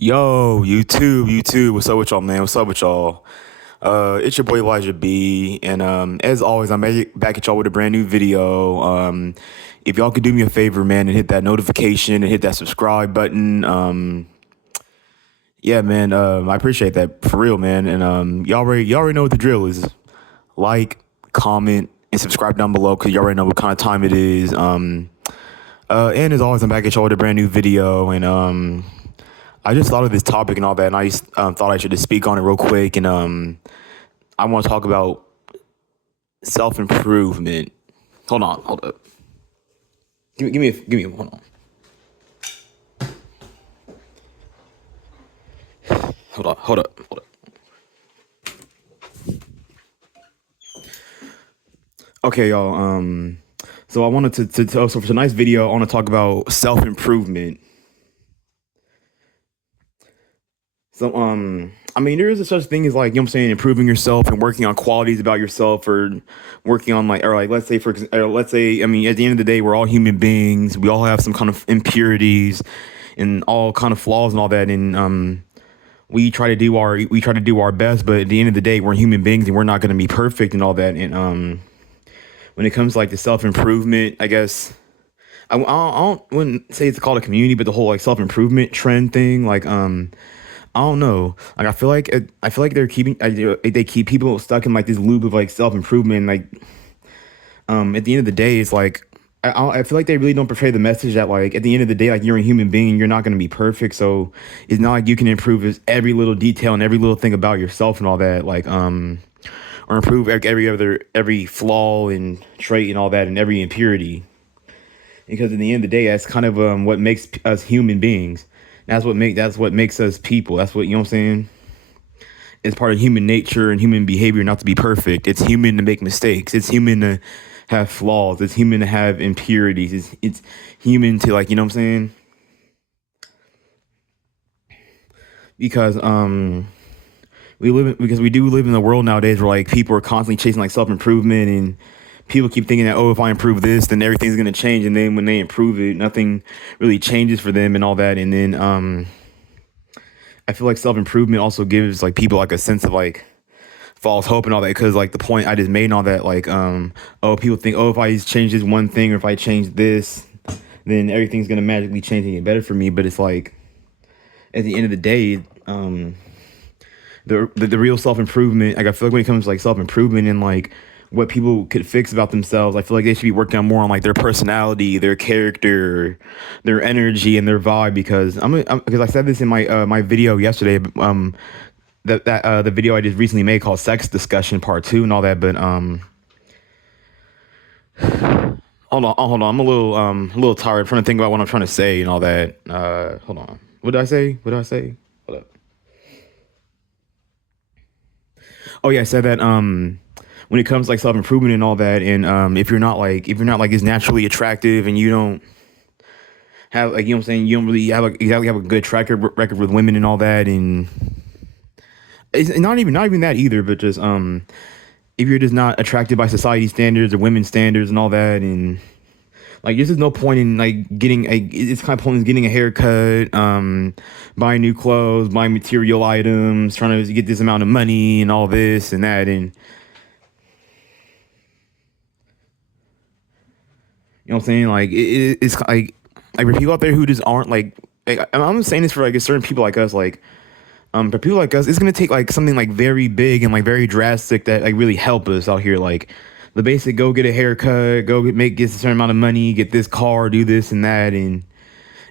Yo, YouTube, what's up with y'all, man? What's up with y'all? It's your boy Elijah B, and as always, I'm back at y'all with a brand new video. If y'all could do me a favor, man, and hit that notification and hit that subscribe button, yeah, man, I appreciate that for real, man. And y'all already know what the drill is. Like, comment, and subscribe down below because you already know what kind of time it is. And as always, I'm back at y'all with a brand new video, and I just thought of this topic and all that, and I just thought I should just speak on it real quick. And I want to talk about self improvement. Hold up. Hold on. Hold up. Okay, y'all. So I wanted so for tonight's video, I want to talk about self improvement. So, I mean, there is a such thing as like, you know what I'm saying, improving yourself and working on qualities about yourself, or working on like, or like, let's say, I mean, at the end of the day, we're all human beings. We all have some kind of impurities and all kind of flaws and all that. And, we try to do our best, but at the end of the day, we're human beings and we're not going to be perfect and all that. And, when it comes to like the self improvement, I guess, wouldn't say it's called a community, but the whole like self improvement trend thing, like, I don't know. Like I feel like they keep people stuck in like this loop of like self improvement. Like at the end of the day, it's like I feel like they really don't portray the message that like at the end of the day, like you're a human being, you're not going to be perfect. So it's not like you can improve every little detail and every little thing about yourself and all that. Like or improve every flaw and trait and all that and every impurity. Because in the end of the day, that's kind of what makes us human beings. That's what makes us people. That's what, you know what I'm saying? It's part of human nature and human behavior not to be perfect. It's human to make mistakes. It's human to have flaws. It's human to have impurities. It's human to, like, you know what I'm saying? Because we do live in a world nowadays where like people are constantly chasing like self improvement, and people keep thinking that, oh, if I improve this, then everything's gonna change, and then when they improve it, nothing really changes for them and all that. And then I feel like self improvement also gives like people like a sense of like false hope and all that, because like the point I just made and all that, like oh, people think, oh, if I just change this one thing, or if I change this, then everything's gonna magically change and get better for me. But it's like at the end of the day, the real self improvement, like I feel like when it comes to like self improvement and like what people could fix about themselves, I feel like they should be working on more on like their personality, their character, their energy, and their vibe. Because I said this in my video yesterday, the video I just recently made called "Sex Discussion Part 2" and all that. But hold on, I'm a little tired trying to think about what I'm trying to say and all that. Hold on, what did I say? What did I say? Hold up. Oh yeah, I said that when it comes to like self improvement and all that, and if you're not like as naturally attractive, and you don't have, like, you know what I'm saying, you don't really have exactly have a good record with women and all that. And it's not even that either, but just if you're just not attracted by society standards or women's standards and all that. And like there's just no point in like it's kind of pointless getting a haircut, buying new clothes, buying material items, trying to get this amount of money and all this and that. And you know what I'm saying? Like it's like for people out there who just aren't like I'm saying this for like certain people like us, like for people like us, it's gonna take like something like very big and like very drastic that like really help us out here. Like the basic, go get a haircut, get a certain amount of money, get this car, do this and that. And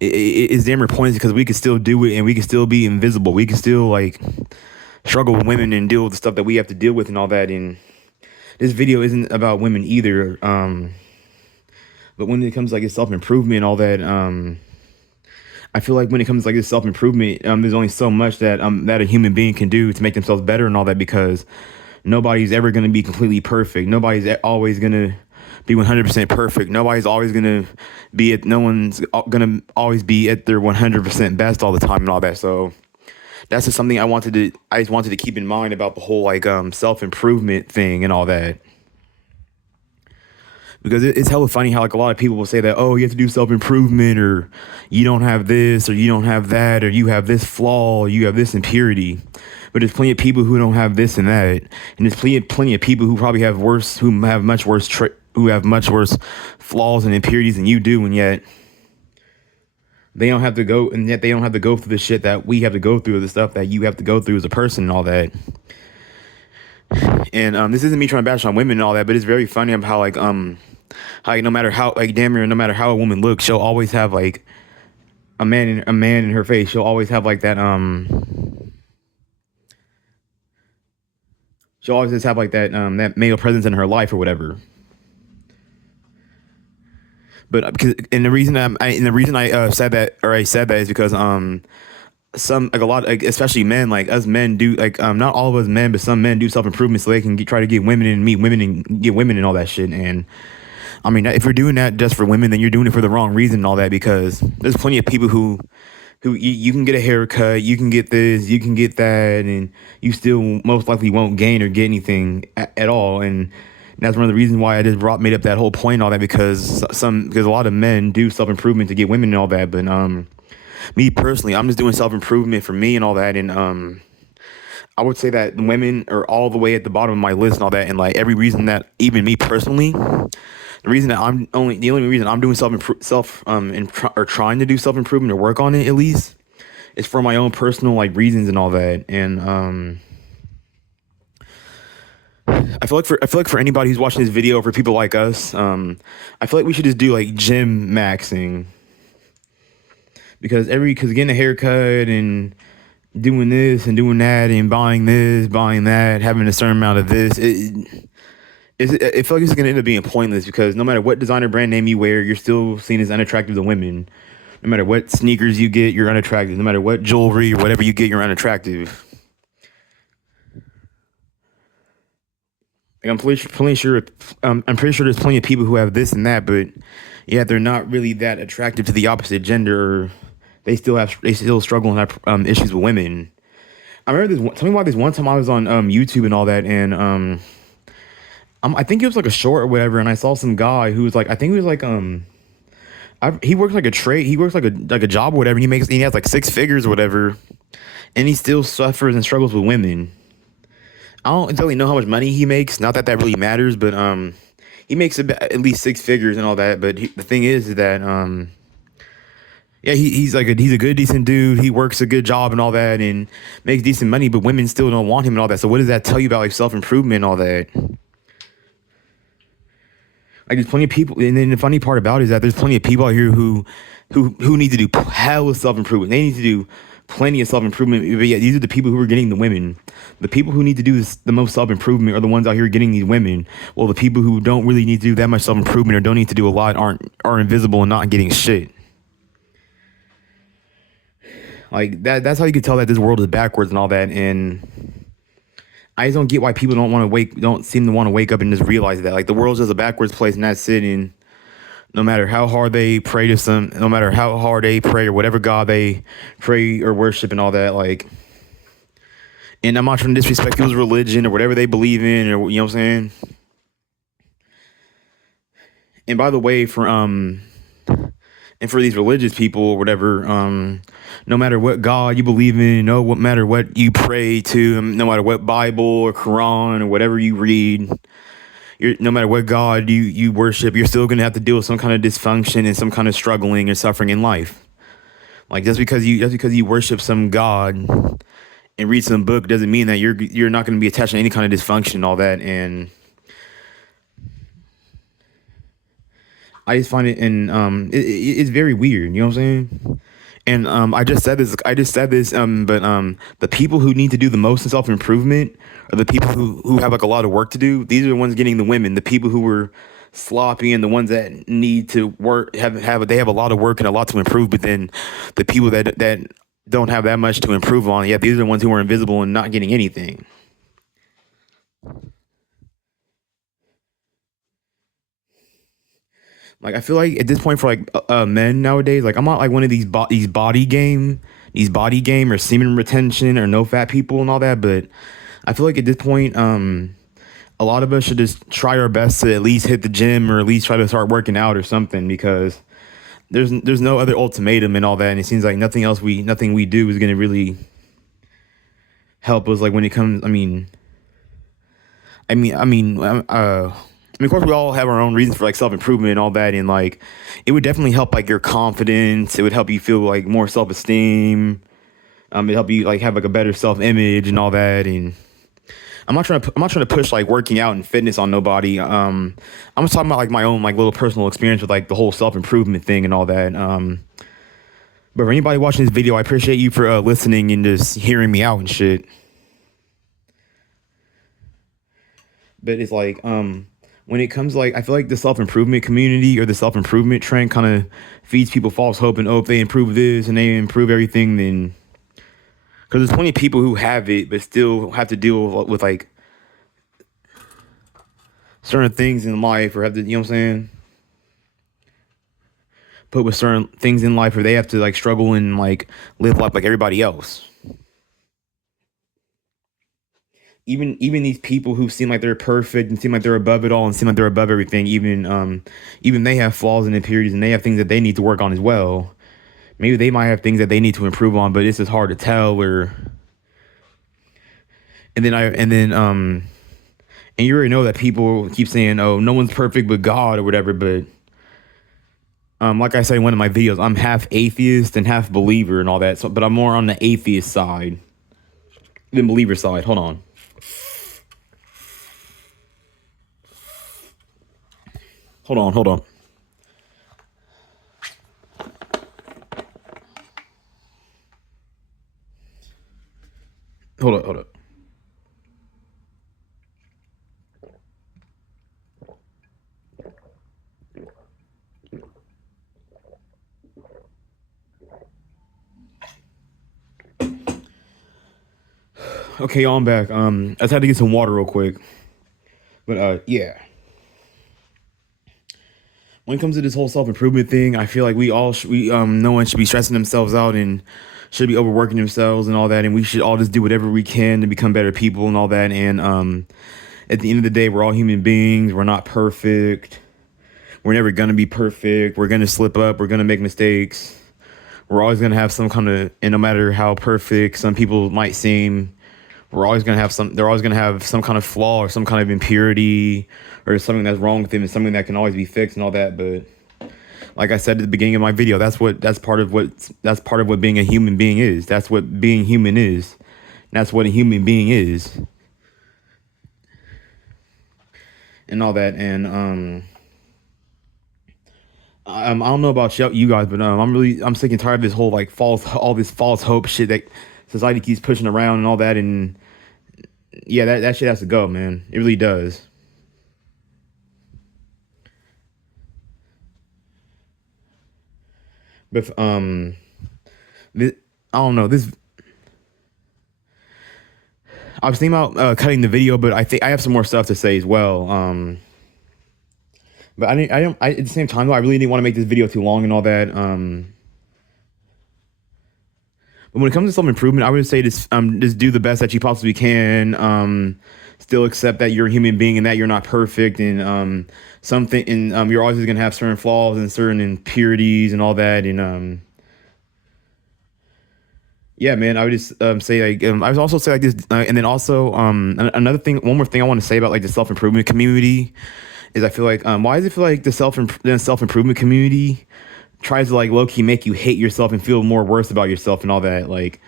it's damn pointless because we can still do it and we can still be invisible. We can still like struggle with women and deal with the stuff that we have to deal with and all that. And this video isn't about women either. But when it comes to like self improvement and all that, I feel like when it comes to like this self improvement, there's only so much that a human being can do to make themselves better and all that, because nobody's ever going to be completely perfect. Nobody's always going to be 100% perfect. No one's going to always be at their 100% best all the time and all that. So that's just something I just wanted to keep in mind about the whole like self improvement thing and all that. because it's hella funny how like a lot of people will say that, oh, you have to do self improvement, or you don't have this, or you don't have that, or you have this flaw, or you have this impurity. But there's plenty of people who don't have this and that, and there's plenty of people who probably have worse, who have much worse, who have much worse flaws and impurities than you do, and yet they don't have to go through the shit that we have to go through, the stuff that you have to go through as a person and all that. And this isn't me trying to bash on women and all that, but it's very funny of how no matter how like damn near no matter how a woman looks, she'll always have like a man in her face. She'll always have like that she'll always just have like that male presence in her life or whatever. But and the reason I said that, or I said that, is because some like a lot, like especially men, like us men do, like not all of us men, but some men do self improvement so they can try to get women and meet women and get women and all that shit. And I mean, if you're doing that just for women, then you're doing it for the wrong reason and all that, because there's plenty of people who you can get a haircut, you can get this, you can get that, and you still most likely won't gain or get anything at all. And that's one of the reasons why I just made up that whole point and all that, because a lot of men do self improvement to get women and all that. But me personally, I'm just doing self improvement for me and all that. And I would say that women are all the way at the bottom of my list and all that. And like every reason that, even me personally, the only reason I'm doing or trying to do self improvement or work on it at least, is for my own personal like reasons and all that. And I feel like for anybody who's watching this video, for people like us, I feel like we should just do like gym maxing, because getting a haircut and doing this and doing that and buying this, buying that, having a certain amount of this, I feel like it's going to end up being pointless, because no matter what designer brand name you wear, you're still seen as unattractive to women. No matter what sneakers you get, you're unattractive. No matter what jewelry or whatever you get, you're unattractive. Like I'm pretty sure there's plenty of people who have this and that, but yeah, they're not really that attractive to the opposite gender. Or they still struggle and have issues with women. I remember tell me about this one time I was on YouTube and all that, and I think it was like a short or whatever, and I saw some guy who was like, I think he was like he works like a trade, he works like a job or whatever, and he has like 6 figures or whatever, and he still suffers and struggles with women. I don't really know how much money he makes. Not that that really matters, but he makes at least 6 figures and all that. But the thing is that yeah, he's a good, decent dude. He works a good job and all that, and makes decent money. But women still don't want him and all that. So what does that tell you about like self improvement and all that? Like there's plenty of people, and then the funny part about it is that there's plenty of people out here who need to do hell of self improvement. They need to do plenty of self improvement. But yeah, these are the people who are getting the women. The people who need to do the most self improvement are the ones out here getting these women. Well, the people who don't really need to do that much self improvement or don't need to do a lot are invisible and not getting shit. Like that's how you can tell that this world is backwards and all that. And I just don't get why people don't seem to want to wake up and just realize that like the world's just a backwards place, and that's it. And no matter how hard they pray no matter how hard they pray or whatever God they pray or worship and all that, like, and I'm not trying to disrespect people's religion or whatever they believe in, or you know what I'm saying. And by the way, and for these religious people or whatever, no matter what God you believe in, no matter what you pray to, no matter what Bible or Quran or whatever you read, no matter what God you worship, you're still gonna have to deal with some kind of dysfunction and some kind of struggling and suffering in life. Like just because you worship some God and read some book doesn't mean that you're not gonna be attached to any kind of dysfunction and all that. And I just find it, and it's very weird. You know what I'm saying? And I just said this. But the people who need to do the most in self improvement are the people who have like a lot of work to do. These are the ones getting the women. The people who were sloppy and the ones that need to work they have a lot of work and a lot to improve. But then the people that don't have that much to improve on, yeah, these are the ones who are invisible and not getting anything. Like I feel like at this point for like men nowadays, like I'm not like one of these body game or semen retention or no fat people and all that, but I feel like at this point, a lot of us should just try our best to at least hit the gym or at least try to start working out or something, because there's no other ultimatum and all that, and it seems like nothing we do is going to really help us, like when it comes. Of course, we all have our own reasons for like self improvement and all that, and like it would definitely help like your confidence. It would help you feel like more self esteem. It help you like have like a better self image and all that. And I'm not trying to push like working out and fitness on nobody. I'm just talking about like my own like little personal experience with like the whole self improvement thing and all that. But for anybody watching this video, I appreciate you for listening and just hearing me out and shit. But it's like when it comes like I feel like the self improvement community or the self improvement trend kind of feeds people false hope, and oh, if they improve this and they improve everything, then because there's plenty of people who have it but still have to deal with like certain things in life, or have to, you know what I'm saying, put with certain things in life where they have to like struggle and like live life like everybody else. Even these people who seem like they're perfect and seem like they're above it all and seem like they're above everything, even they have flaws and impurities, and they have things that they need to work on as well. Maybe they might have things that they need to improve on, but it's just hard to tell. Or and you already know that people keep saying, "Oh, no one's perfect but God" or whatever. But like I said in one of my videos, I'm half atheist and half believer and all that. So, but I'm more on the atheist side than believer side. Hold on. Hold on, hold on. Hold up, hold up. Okay, y'all, I'm back. I just had to get some water real quick. But yeah. When it comes to this whole self improvement thing, I feel like no one should be stressing themselves out and should be overworking themselves and all that, and we should all just do whatever we can to become better people and all that. And at the end of the day, we're all human beings. We're not perfect. We're never gonna be perfect. We're gonna slip up. We're gonna make mistakes. We're always gonna have some kind of, and no matter how perfect some people might seem, we're always gonna have some. They're always gonna have some kind of flaw or some kind of impurity or something that's wrong with them, and something that can always be fixed and all that. But like I said at the beginning of my video, that's part of what being a human being is. That's what being human is. That's what a human being is, and all that. And I don't know about you guys, but I'm sick and tired of this whole like all this false hope shit that society keeps pushing around and all that. And yeah, that shit has to go, man. It really does. But this, I don't know. This I was thinking about cutting the video, but I think I have some more stuff to say as well. But at the same time though, I really didn't want to make this video too long and all that. But when it comes to self improvement, I would say just do the best that you possibly can. Still accept that you're a human being and that you're not perfect, and you're always gonna have certain flaws and certain impurities and all that. And yeah, man, I would just say like I would also say like this, and then also another thing, one more thing I want to say about like the self improvement community is I feel like why does it feel like the self improvement community tries to like low key make you hate yourself and feel more worse about yourself and all that. Like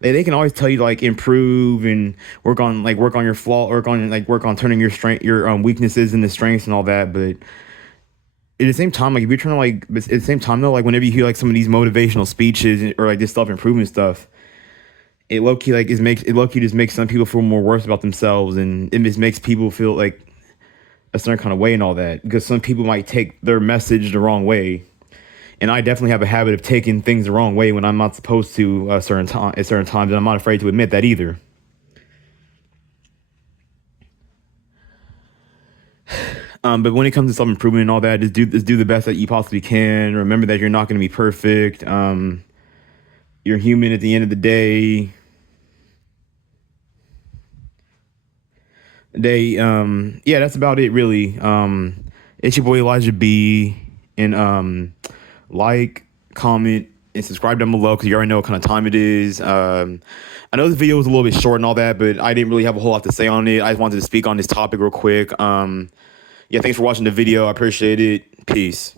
they can always tell you to like improve and work on your flaw, work on turning your strength, your weaknesses into strengths and all that. But at the same time, like if you're trying to like, but at the same time though, like whenever you hear like some of these motivational speeches or like this self improvement stuff, it low key just makes some people feel more worse about themselves, and it just makes people feel like a certain kind of way and all that, because some people might take their message the wrong way. And I definitely have a habit of taking things the wrong way when I'm not supposed to at certain times, and I'm not afraid to admit that either. But when it comes to self improvement and all that, just do the best that you possibly can. Remember that you're not going to be perfect. You're human at the end of the day. Yeah, that's about it really. It's your boy Elijah B, and like, comment, and subscribe down below because you already know what kind of time it is. I know this video was a little bit short and all that, but I didn't really have a whole lot to say on it. I just wanted to speak on this topic real quick. Yeah, thanks for watching the video. I appreciate it. Peace.